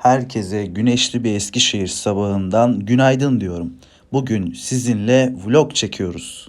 Herkese güneşli bir Eskişehir sabahından günaydın diyorum. Bugün sizinle vlog çekiyoruz.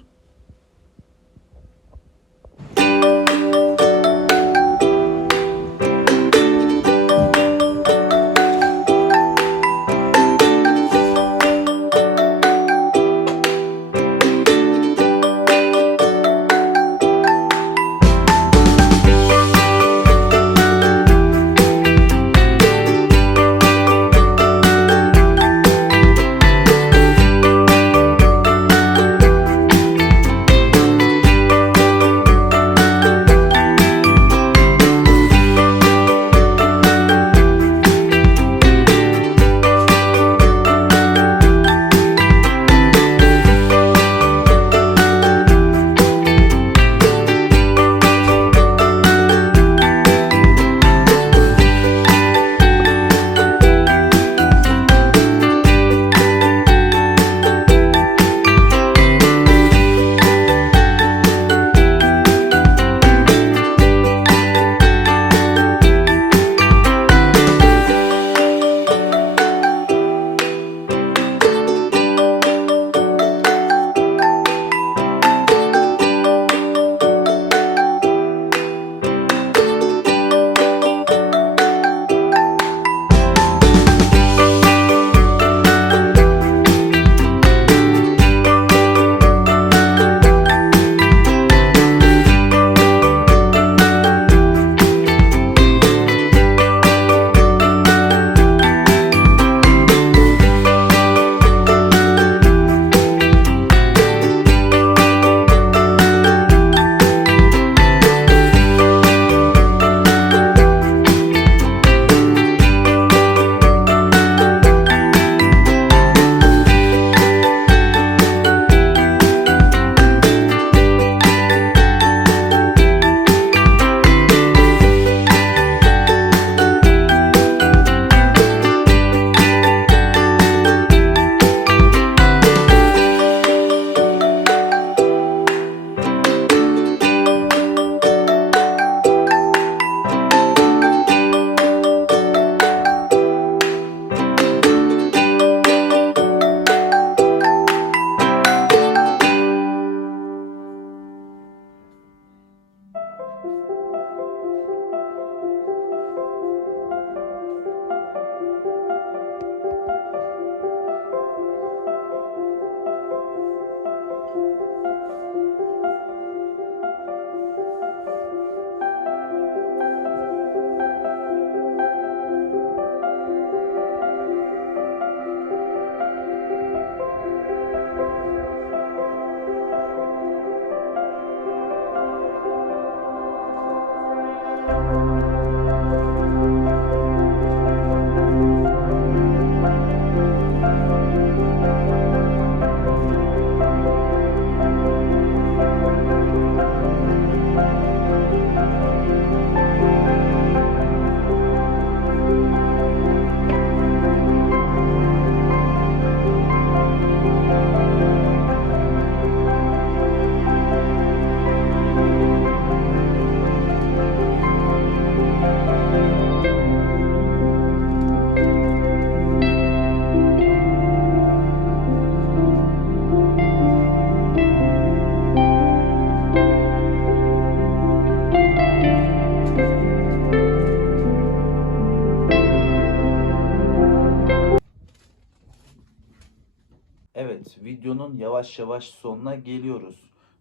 Evet, videonun yavaş yavaş sonuna geliyoruz.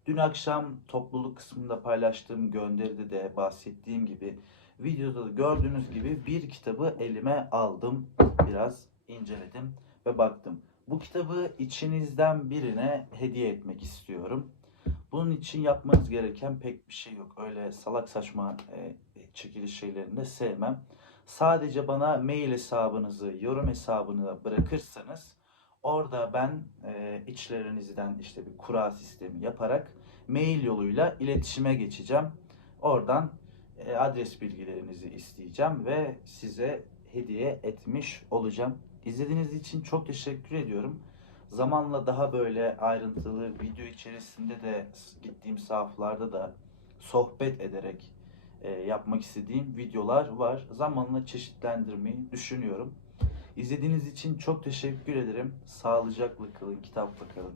Dün akşam topluluk kısmında paylaştığım gönderide de bahsettiğim gibi videoda da gördüğünüz gibi bir kitabı elime aldım. Biraz inceledim ve baktım. Bu kitabı içinizden birine hediye etmek istiyorum. Bunun için yapmanız gereken pek bir şey yok. Öyle salak saçma e, çekiliş şeylerini de sevmem. Sadece bana mail hesabınızı, yorum hesabını bırakırsanız Orada ben e, içlerinizden işte bir kura sistemi yaparak mail yoluyla iletişime geçeceğim. Oradan e, adres bilgilerinizi isteyeceğim ve size hediye etmiş olacağım. İzlediğiniz için çok teşekkür ediyorum. Zamanla daha böyle ayrıntılı video içerisinde de gittiğim sahaflarda da sohbet ederek e, yapmak istediğim videolar var. Zamanla çeşitlendirmeyi düşünüyorum. İzlediğiniz için çok teşekkür ederim. Sağlıcakla kalın, kitapla kalın.